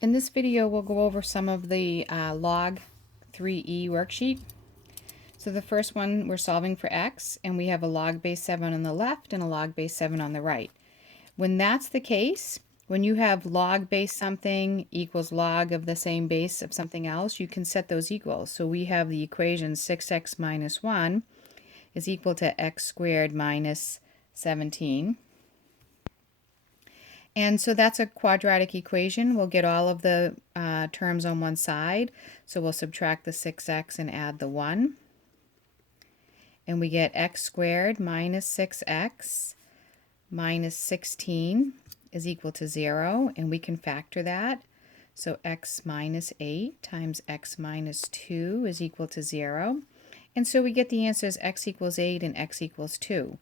In this video, we'll go over some of the log 3e worksheet. So the first one, we're solving for x, and we have a log base 7 on the left and a log base 7 on the right. When that's the case, when you have log base something equals log of the same base of something else, you can set those equals. So we have the equation 6x minus 1 is equal to x squared minus 17. And so that's a quadratic equation. We'll get all of the terms on one side. So we'll subtract the 6x and add the 1. And we get x squared minus 6x minus 16 is equal to 0. And we can factor that. So x minus 8 times x minus 2 is equal to 0. And so we get the answers x equals 8 and x equals 2.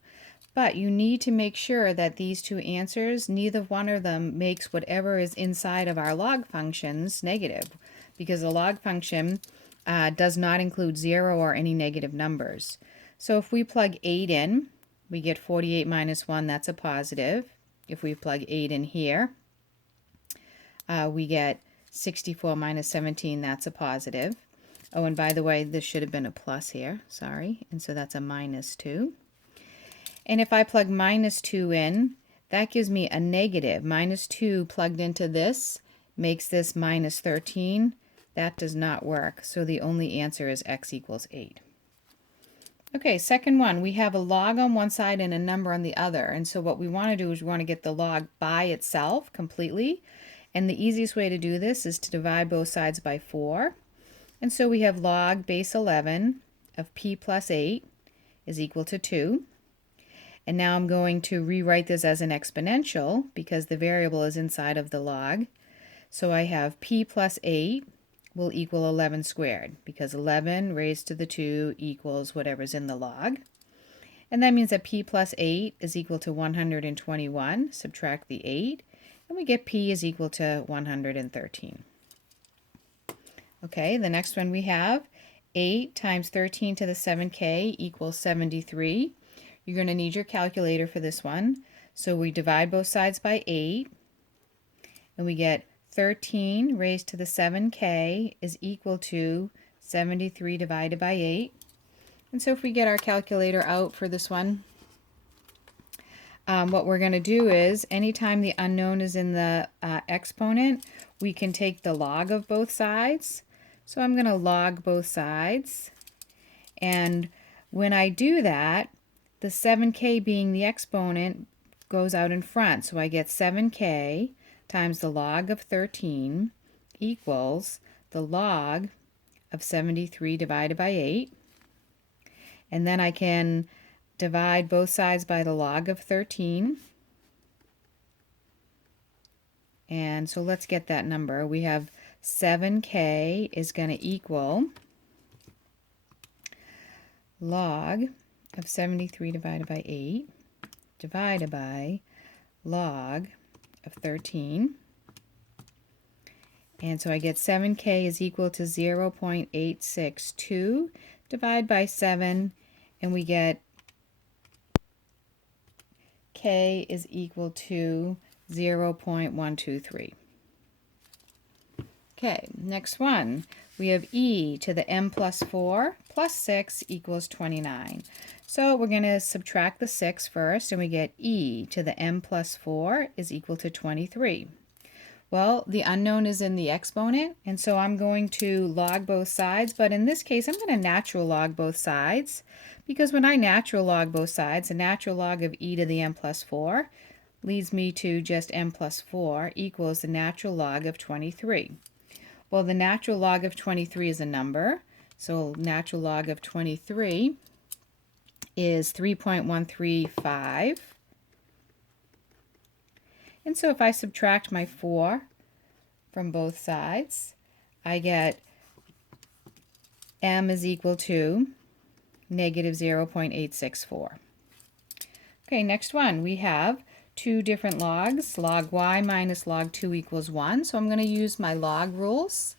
But you need to make sure that these two answers, neither one of them makes whatever is inside of our log functions negative, because a log function does not include 0 or any negative numbers. So if we plug 8 in, we get 48 minus 1, that's a positive. If we plug 8 in here, we get 64 minus 17, that's a positive. Oh, and by the way, this should have been a plus here, sorry. And so that's a minus 2. And if I plug minus 2 in, that gives me a negative. Minus 2 plugged into this makes this minus 13. That does not work. So the only answer is x equals 8. Okay, second one, we have a log on one side and a number on the other. And so what we want to do is we want to get the log by itself completely. And the easiest way to do this is to divide both sides by 4. And so we have log base 11 of p plus 8 is equal to 2. And now I'm going to rewrite this as an exponential because the variable is inside of the log. So I have p plus 8 will equal 11 squared because 11 raised to the 2 equals whatever's in the log. And that means that p plus 8 is equal to 121. Subtract the 8, and we get p is equal to 113. Okay, the next one we have 8 times 13 to the 7k equals 73. You're going to need your calculator for this one. So we divide both sides by 8, and we get 13 raised to the 7k is equal to 73 divided by 8. And so if we get our calculator out for this one, what we're going to do is anytime the unknown is in the exponent, we can take the log of both sides. So I'm going to log both sides. And when I do that, the 7k being the exponent goes out in front. So I get 7k times the log of 13 equals the log of 73 divided by 8. And then I can divide both sides by the log of 13. And so let's get that number. We have 7k is going to equal log of 73 divided by 8 divided by log of 13. And so I get 7k is equal to 0.862. Divide by 7, and we get k is equal to 0.123. Okay, next one. We have e to the m plus 4 plus 6 equals 29. So we're going to subtract the 6 first, and we get e to the m plus 4 is equal to 23. Well, the unknown is in the exponent, and so I'm going to log both sides, but in this case, I'm going to natural log both sides, because when I natural log both sides, the natural log of e to the m plus 4 leads me to just m plus 4 equals the natural log of 23. Well, the natural log of 23 is a number, so natural log of 23 is 3.135. And so if I subtract my 4 from both sides, I get m is equal to negative 0.864. Okay, next one. We have two different logs. Log y minus log 2 equals 1. So I'm going to use my log rules.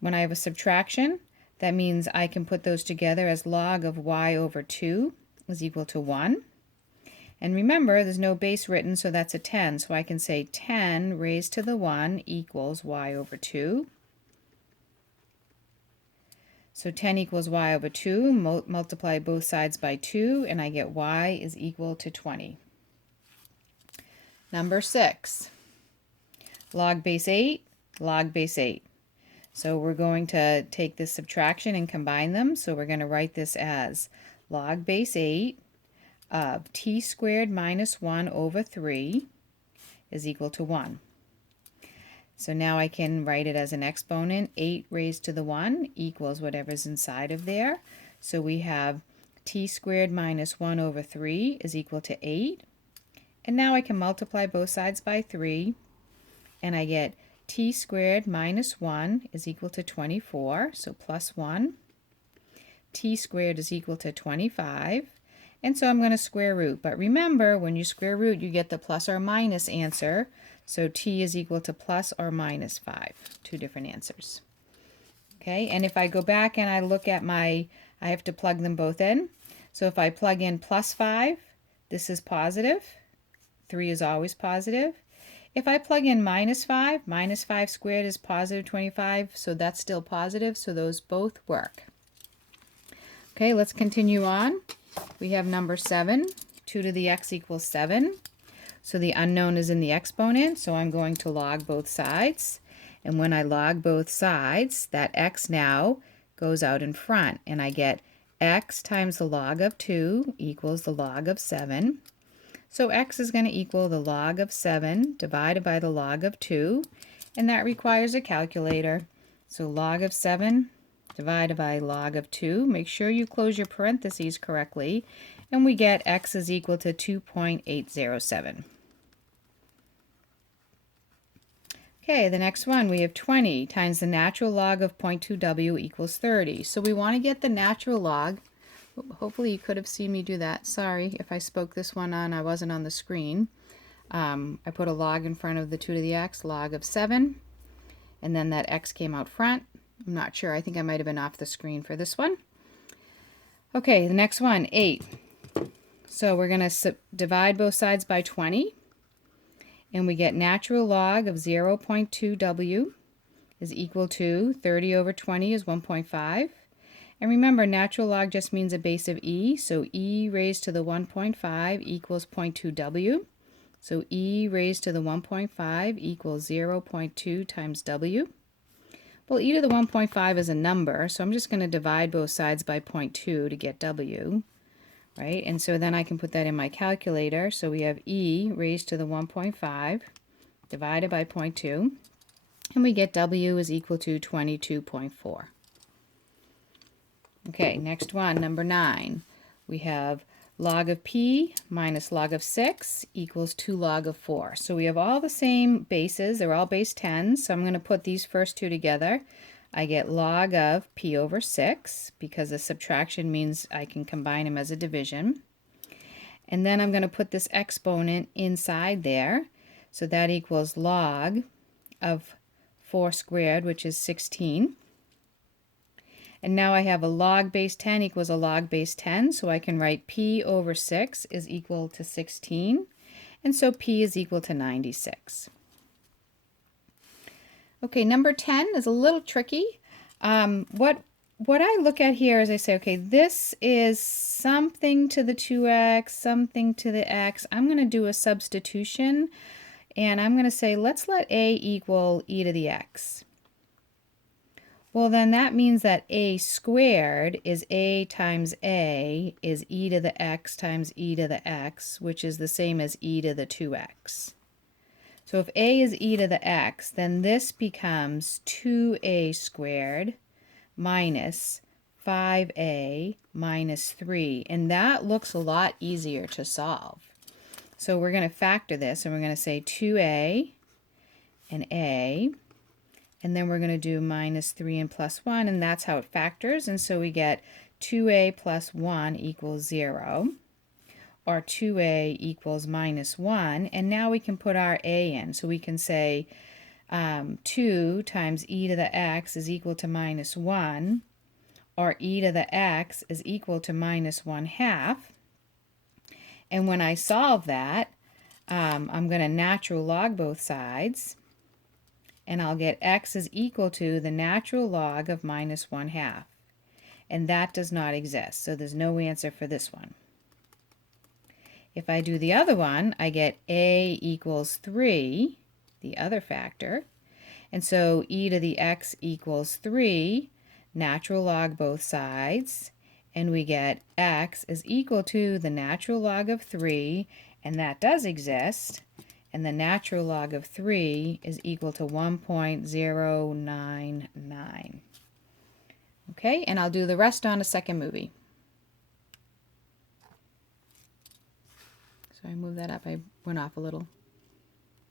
When I have a subtraction, that means I can put those together as log of y over 2 is equal to 1. And remember, there's no base written, so that's a 10. So I can say 10 raised to the 1 equals y over 2. So 10 equals y over 2, multiply both sides by 2, and I get y is equal to 20. Number 6, log base 8, log base 8. So we're going to take this subtraction and combine them. So we're going to write this as log base 8 of t squared minus 1 over 3 is equal to 1. So now I can write it as an exponent. 8 raised to the 1 equals whatever's inside of there. So we have t squared minus 1 over 3 is equal to 8. And now I can multiply both sides by 3, and I get t squared minus 1 is equal to 24, so plus 1. T squared is equal to 25. And so I'm going to square root. But remember, when you square root, you get the plus or minus answer. So t is equal to plus or minus 5. Two different answers. Okay, and if I go back and I look at I have to plug them both in. So if I plug in plus 5, this is positive. 3 is always positive. If I plug in minus 5 squared is positive 25, so that's still positive, so those both work. Okay, let's continue on. We have number 7, 2 to the x equals 7. So the unknown is in the exponent, so I'm going to log both sides. And when I log both sides, that x now goes out in front, and I get x times the log of 2 equals the log of 7. So x is going to equal the log of 7 divided by the log of 2, and that requires a calculator. So log of 7 divided by log of 2. Make sure you close your parentheses correctly, and we get x is equal to 2.807. Okay, the next one, we have 20 times the natural log of 0.2w equals 30. So we want to get the natural log. Hopefully you could have seen me do that. Sorry if I spoke this one on, I wasn't on the screen. I put a log in front of the 2 to the x, log of 7, and then that x came out front. I'm not sure, I think I might have been off the screen for this one. Okay, the next one, 8. So we're going to divide both sides by 20, and we get natural log of 0.2w is equal to 30 over 20 is 1.5. And remember, natural log just means a base of e, so e raised to the 1.5 equals 0.2w. So e raised to the 1.5 equals 0.2 times w. Well, e to the 1.5 is a number, so I'm just going to divide both sides by 0.2 to get w, right? And so then I can put that in my calculator. So we have e raised to the 1.5 divided by 0.2, and we get w is equal to 22.4. Okay, next one, number 9. We have log of p minus log of 6 equals 2 log of 4. So we have all the same bases. They're all base 10s. So I'm going to put these first two together. I get log of p over 6 because the subtraction means I can combine them as a division. And then I'm going to put this exponent inside there. So that equals log of 4 squared, which is 16. And now I have a log base 10 equals a log base 10, so I can write p over 6 is equal to 16, and so p is equal to 96. Okay, number 10 is a little tricky. What I look at here is I say, okay, this is something to the 2x, something to the x. I'm going to do a substitution, and I'm going to say, let's let a equal e to the x. Well, then that means that a squared is a times a is e to the x times e to the x, which is the same as e to the 2x. So if a is e to the x, then this becomes 2a squared minus 5a minus 3. And that looks a lot easier to solve. So we're going to factor this, and we're going to say 2a and a. And then we're going to do minus 3 and plus 1, and that's how it factors. And so we get 2a plus 1 equals 0, or 2a equals minus 1. And now we can put our a in. So we can say 2 times e to the x is equal to minus 1, or e to the x is equal to minus 1/2. And when I solve that, I'm going to natural log both sides, and I'll get x is equal to the natural log of minus 1/2. And that does not exist, so there's no answer for this one. If I do the other one, I get a equals 3, the other factor. And so e to the x equals 3, natural log both sides, and we get x is equal to the natural log of 3, and that does exist, and the natural log of 3 is equal to 1.099. Okay, and I'll do the rest on a second movie. So I moved that up, I went off a little.